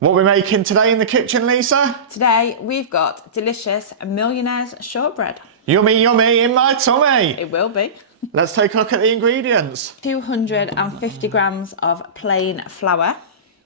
What are we making today in the kitchen, Lisa? Today we've got delicious Millionaires Shortbread. Yummy, yummy in my tummy. It will be. Let's take a look at the ingredients. 250 grams of plain flour.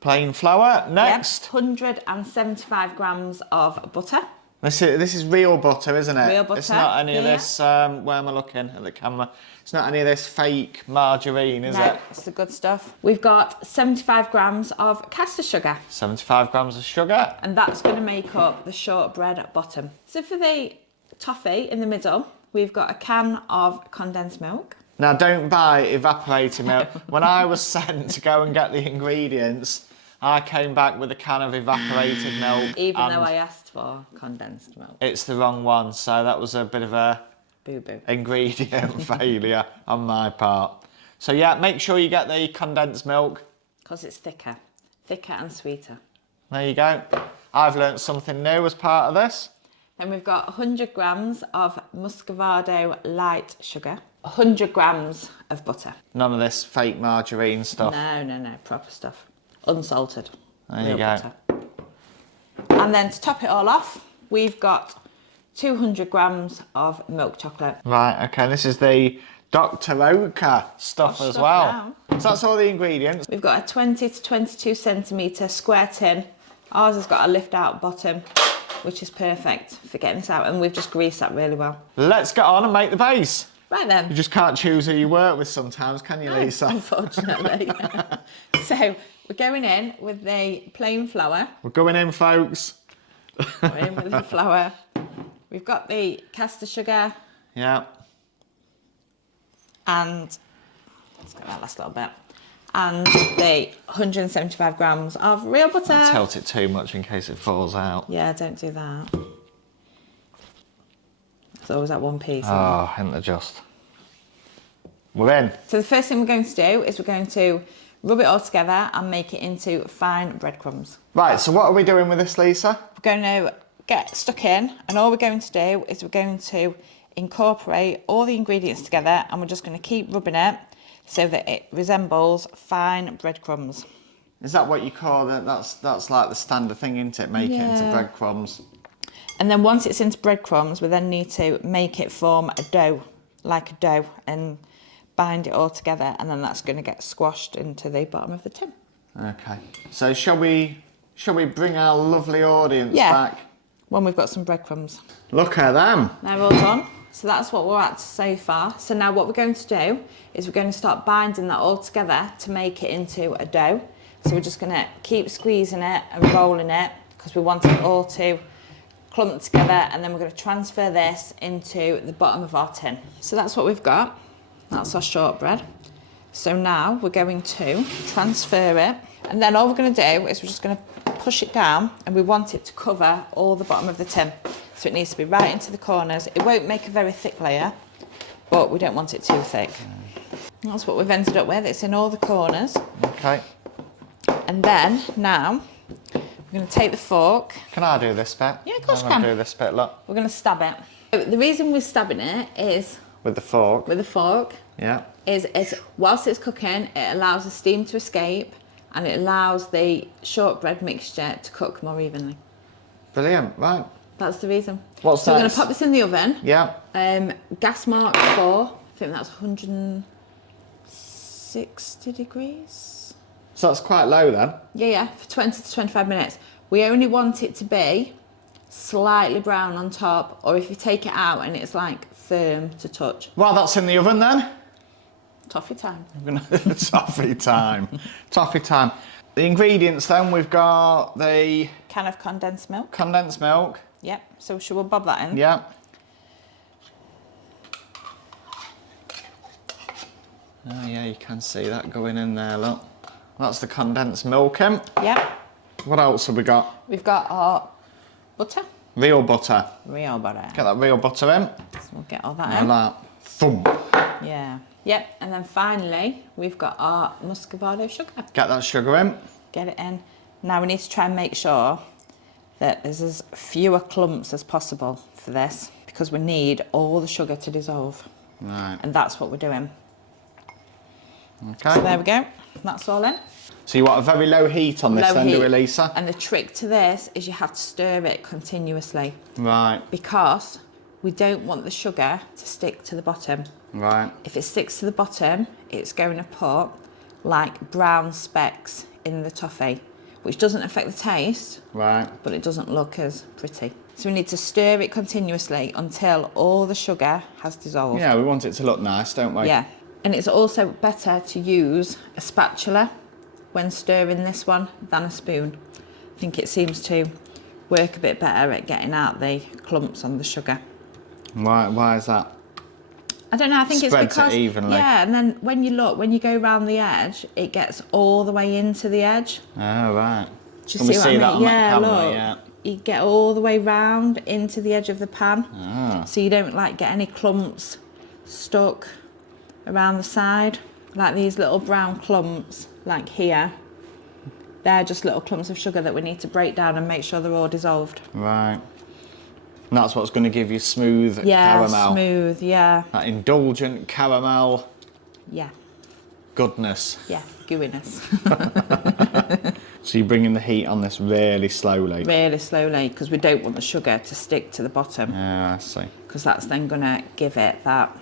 Plain flour. Next. Yep, 175 grams of butter. This is real butter, isn't it? Real butter. It's not any of this, where am I looking at the camera? It's not any of this fake margarine, is it? No, it's the good stuff. We've got 75 grams of caster sugar. 75 grams of sugar. And that's going to make up the shortbread bottom. So for the toffee in the middle, we've got a can of condensed milk. Now don't buy evaporated milk. When I was sent to go and get the ingredients, I came back with a can of evaporated milk. Even though I asked for condensed milk. It's the wrong one, so that was a bit of a boo-boo ingredient failure on my part. So yeah, make sure you get the condensed milk. Because it's thicker and sweeter. There you go. I've learnt something new as part of this. Then we've got 100 grams of Muscovado light sugar. 100 grams of butter. None of this fake margarine stuff. No, proper stuff. Unsalted. There you go. Butter. And then to top it all off, we've got 200 grams of milk chocolate. Right, okay, this is the Dr. Oka stuff as well. So that's all the ingredients. We've got a 20 to 22 centimetre square tin. Ours has got a lift out bottom, which is perfect for getting this out, and we've just greased that really well. Let's get on and make the base. Right then. You just can't choose who you work with sometimes, can you, Lisa? Unfortunately. So we're going in with the plain flour. We're going in, folks. We're in with the flour. We've got the caster sugar. Yeah. And let's get that last little bit. And the 175 grams of real butter. Don't tilt it too much in case it falls out. Yeah, don't do that. It's always that one piece. Oh, hadn't adjust. We're in. So the first thing we're going to do is we're going to rub it all together and make it into fine breadcrumbs. Right, so what are we doing with this, Lisa? We're going to get stuck in, and all we're going to do is we're going to incorporate all the ingredients together, and we're just going to keep rubbing it so that it resembles fine breadcrumbs. Is that what you call it? That's like the standard thing, isn't it? Make it into breadcrumbs. And then once it's into breadcrumbs, we then need to make it form a dough, like a dough, and bind it all together, and then that's going to get squashed into the bottom of the tin. Okay. So shall we bring our lovely audience back? When we've got some breadcrumbs. Look at them. They're all done. So that's what we're at so far. So now what we're going to do is we're going to start binding that all together to make it into a dough. So we're just going to keep squeezing it and rolling it because we want it all to clump together, and then we're going to transfer this into the bottom of our tin. So that's what we've got. That's our shortbread. So now we're going to transfer it, and then all we're going to do is we're just going to push it down, and we want it to cover all the bottom of the tin. So it needs to be right into the corners. It won't make a very thick layer, but we don't want it too thick. That's what we've ended up with. It's in all the corners. Okay. And then now we're going to take the fork. Can I do this bit? Yeah, of course you I'm can. going to do this bit, look. We're going to stab it. So the reason we're stabbing it is With the fork. with the fork. Yeah. Is whilst it's cooking, it allows the steam to escape, and it allows the shortbread mixture to cook more evenly. Brilliant, right. That's the reason. What's so that? we're going to pop this in the oven. Yeah. Gas mark 4. I think that's 160 degrees. So that's quite low then? Yeah, for 20 to 25 minutes. We only want it to be slightly brown on top, or if you take it out and it's like firm to touch. Well, that's in the oven then. Toffee time. Toffee time. Toffee time. The ingredients then, we've got the Can of condensed milk. condensed milk. Yep, so should we bob that in? Yeah. Oh yeah, you can see that going in there, look. That's the condensed milk in. Yep. What else have we got? We've got our butter. Real butter. Real butter. Get that real butter in. So we'll get all that Like in. that. Thump. Yeah. Yep, and then finally, we've got our Muscovado sugar. Get that sugar in. Get it in. Now we need to try and make sure that there's as fewer clumps as possible for this, because we need all the sugar to dissolve. Right. And that's what we're doing. Okay. So there we go. That's all in. So you want a very low heat on this Low then, do heat. we, Lisa? And the trick to this is you have to stir it continuously. Right. Because we don't want the sugar to stick to the bottom. Right. If it sticks to the bottom, it's going to put like brown specks in the toffee, which doesn't affect the taste, Right. but it doesn't look as pretty. So we need to stir it continuously until all the sugar has dissolved. Yeah, we want it to look nice, don't we? Yeah. And it's also better to use a spatula when stirring this one than a spoon. I think it seems to work a bit better at getting out the clumps on the sugar. Why is that? I don't know, I think Spreads it's because... it evenly. Yeah, and then when you go around the edge, it gets all the way into the edge. Oh, right. Do you Can we see what see I mean? that on Yeah, that camera? look. Yeah. You get all the way round into the edge of the pan. Ah. So you don't like get any clumps stuck around the side. Like these little brown clumps, like here. They're just little clumps of sugar that we need to break down and make sure they're all dissolved. Right. And that's what's going to give you smooth Yeah, caramel. smooth, yeah. That indulgent caramel Yeah, goodness. yeah, gooiness. So you're bringing the heat on this really slowly. Really slowly, because we don't want the sugar to stick to the bottom. Yeah, I see. Because that's then going to give it that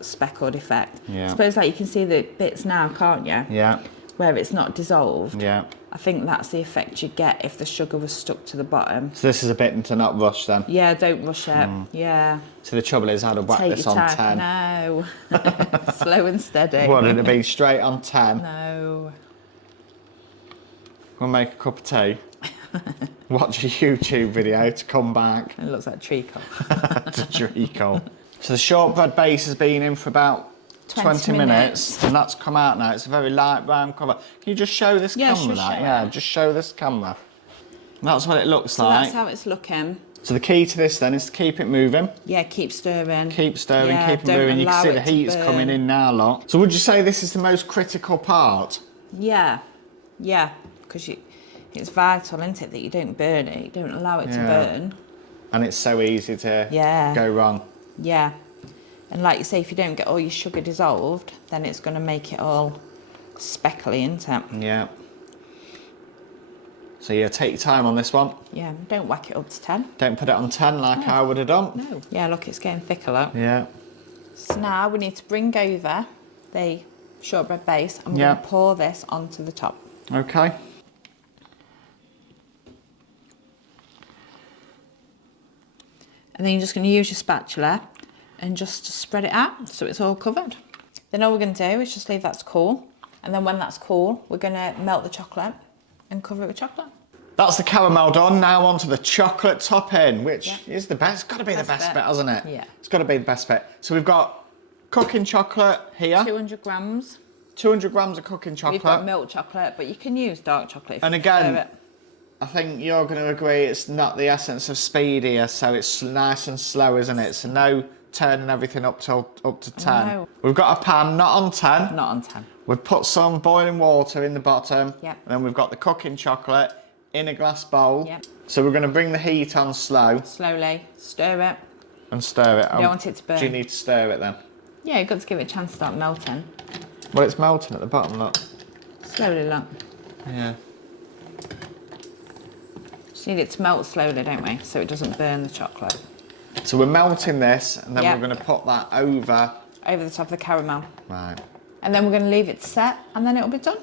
speckled effect. Yeah. I suppose like you can see the bits now, can't you? Yeah. Where it's not dissolved. Yeah. I think that's the effect you get if the sugar was stuck to the bottom. So this is a bit to not rush then. Yeah, don't rush it. Yeah. So the trouble is I'd have whacked Take this your on time. 10. No. Slow and steady. What, would it be straight on 10? No. We'll make a cup of tea. Watch a YouTube video to come back It looks like treacle. to treacle. So the shortbread base has been in for about 20 minutes and that's come out now. It's a very light brown colour. Can you just show this camera that? Yeah, just show this camera. And that's what it looks So like. that's how it's looking. So the key to this then is to keep it moving. Yeah, keep stirring. Keep stirring, Yeah, keep it don't moving. You can allow see it the to heat's burn. coming in now, lot. So would you say this is the most critical part? Yeah, yeah, because it's vital, isn't it, that you don't burn it, you don't allow it to burn. And it's so easy to go wrong. Yeah, and like you say, if you don't get all your sugar dissolved, then it's going to make it all speckly, isn't it? Yeah. So yeah, take your time on this one. Yeah, don't whack it up to 10. Don't put it on 10 like I would have done. No. Yeah, look, it's getting thicker, look. Yeah. So now we need to bring over the shortbread base and we're going to pour this onto the top. Okay. And then you're just going to use your spatula and just spread it out so it's all covered. Then all we're going to do is just leave that to cool. And then when that's cool, we're going to melt the chocolate and cover it with chocolate. That's the caramel done. Now onto the chocolate topping, which is the best. It's got to be the best bit, hasn't it? Yeah. It's got to be the best bit. So we've got cooking chocolate here. 200 grams. 200 grams of cooking chocolate. You've got milk chocolate, but you can use dark chocolate if And you again, prefer it. I think you're going to agree it's not the essence of speed here, so it's nice and slow, isn't it? So no turning everything up to 10. No. We've got a pan, not on 10. Not on 10. We've put some boiling water in the bottom. Yep. And then we've got the cooking chocolate in a glass bowl. Yep. So we're going to bring the heat on slow Slowly stir it. and stir it. You don't want it to burn. Do you need to stir it then? Yeah, you've got to give it a chance to start melting. Well, it's melting at the bottom, look. Slowly, look. Yeah. Just need it to melt slowly, don't we? So it doesn't burn the chocolate. So we're melting this and then Yep. we're going to put that over. Over the top of the caramel. Right. And then we're going to leave it to set and then it'll be done.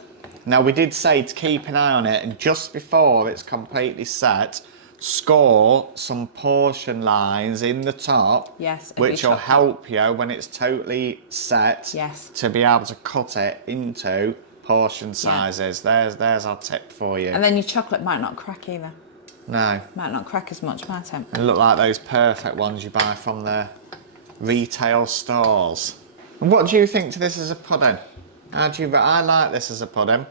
Now we did say to keep an eye on it, and just before it's completely set, score some portion lines in the top. Yes. of Which your will chocolate. help you when it's totally set. Yes. To be able to cut it into portion sizes. There's our tip for you. And then your chocolate might not crack either. No. Might not crack as much, might it? They look like those perfect ones you buy from the retail stores. And what do you think to this as a pudding? I like this as a pudding.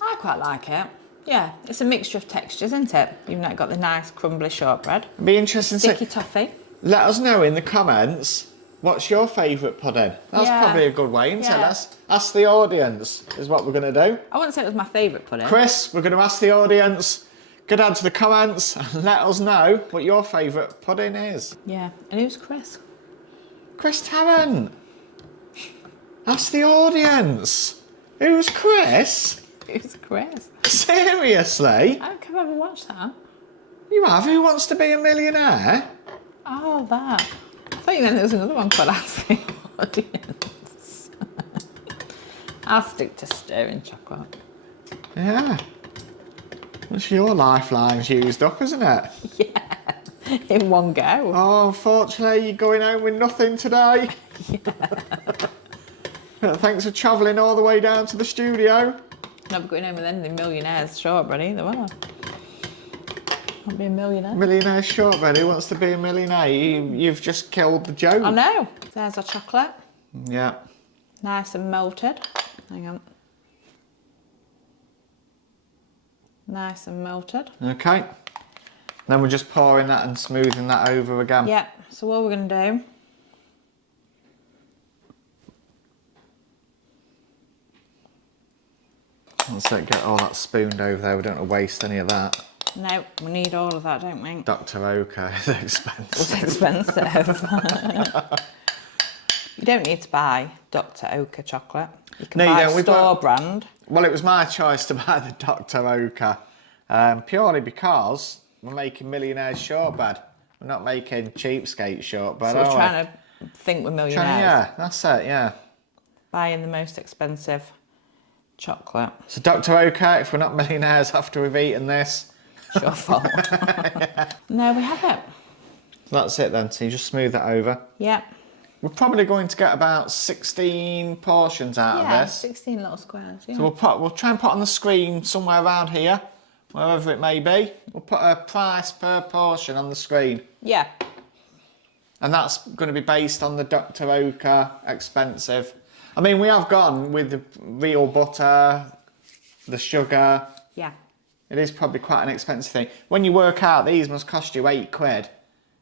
I quite like it. Yeah, it's a mixture of textures, isn't it? You've not got the nice crumbly shortbread. It'd be interesting to Sticky toffee. let us know in the comments what's your favourite pudding. That's probably a good way, isn't it? Yeah. Let's ask the audience is what we're going to do. I wouldn't say it was my favourite pudding. Chris, we're going to ask the audience, go down to the comments and let us know what your favourite pudding is. Yeah, and who's Chris? Chris Tarrant. Ask the audience. Who's Chris? Who's Chris? Seriously? I don't care if you watched that. You have? Who Wants to Be a Millionaire? Oh, that. I thought you meant there was another one called Ask the Audience. I'll stick to stirring chocolate. Yeah. That's your lifeline's used up, isn't it? Yeah, in one go. Oh, unfortunately, you're going home with nothing today. Thanks for travelling all the way down to the studio. Never going home with anything Millionaires Shortbread either, will I? I'll be a millionaire. Millionaire Shortbread, Who Wants to Be a Millionaire? You've just killed the joke. I know. There's our chocolate. Yeah. Nice and melted. Hang on. Nice and melted. Okay. Then we're just pouring that and smoothing that over again. Yep. So what we're going to do... Let's get all that spooned over there. We don't want to waste any of that. No, we need all of that, don't we? Dr. Oka is expensive. It's expensive. You don't need to buy Dr. Oka chocolate. You can buy store brand. Well, it was my choice to buy the Dr. Oka, purely because we're making Millionaires Shortbread. We're not making cheapskate shortbread, So we're trying to think we're millionaires. Yeah, that's it, yeah. Buying the most expensive chocolate. So Dr. Oka, if we're not millionaires after we've eaten this... It's your fault. No, we haven't. That's it then, so you just smooth it over. Yep. We're probably going to get about 16 portions out of this. 16 little squares, yeah. So we'll try and put on the screen somewhere around here, wherever it may be. We'll put a price per portion on the screen. Yeah. And that's going to be based on the Dr. Oka expensive. I mean, we have gone with the real butter, the sugar. Yeah. It is probably quite an expensive thing. When you work out, these must cost you £8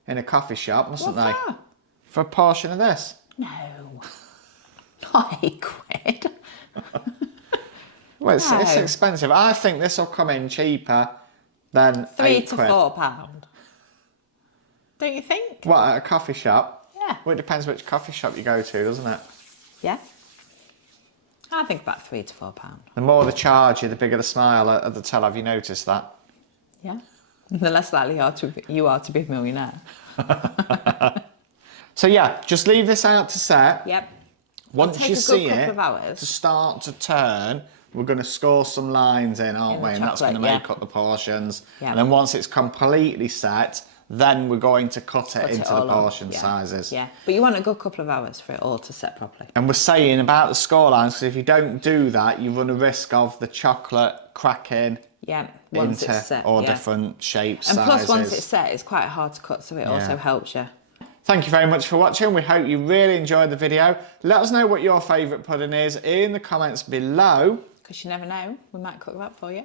in a coffee shop, mustn't they? What's that? For a portion of this. No. Not £8. Well, it's No. expensive. I think this will come in cheaper than £3 to £8. £4. Don't you think? What, at a coffee shop? Yeah. Well, it depends which coffee shop you go to, doesn't it? Yeah. I think about £3 to £4. The more they charge you, the bigger the smile at the till. Have you noticed that? Yeah. The less likely you are to be a millionaire. So yeah, just leave this out to set. Yep. Once you see it to start to turn, we're going to score some lines in, aren't we? And that's going to make up the portions. Yeah. And then once it's completely set, then we're going to cut it into the portion sizes. Yeah, but you want a good couple of hours for it all to set properly. And we're saying about the score lines, because if you don't do that, you run a risk of the chocolate cracking once into it's set, all different shapes, and sizes. plus, once it's set, it's quite hard to cut, so it also helps you. Thank you very much for watching. We hope you really enjoyed the video. Let us know what your favourite pudding is in the comments below. Because you never know, we might cook that for you.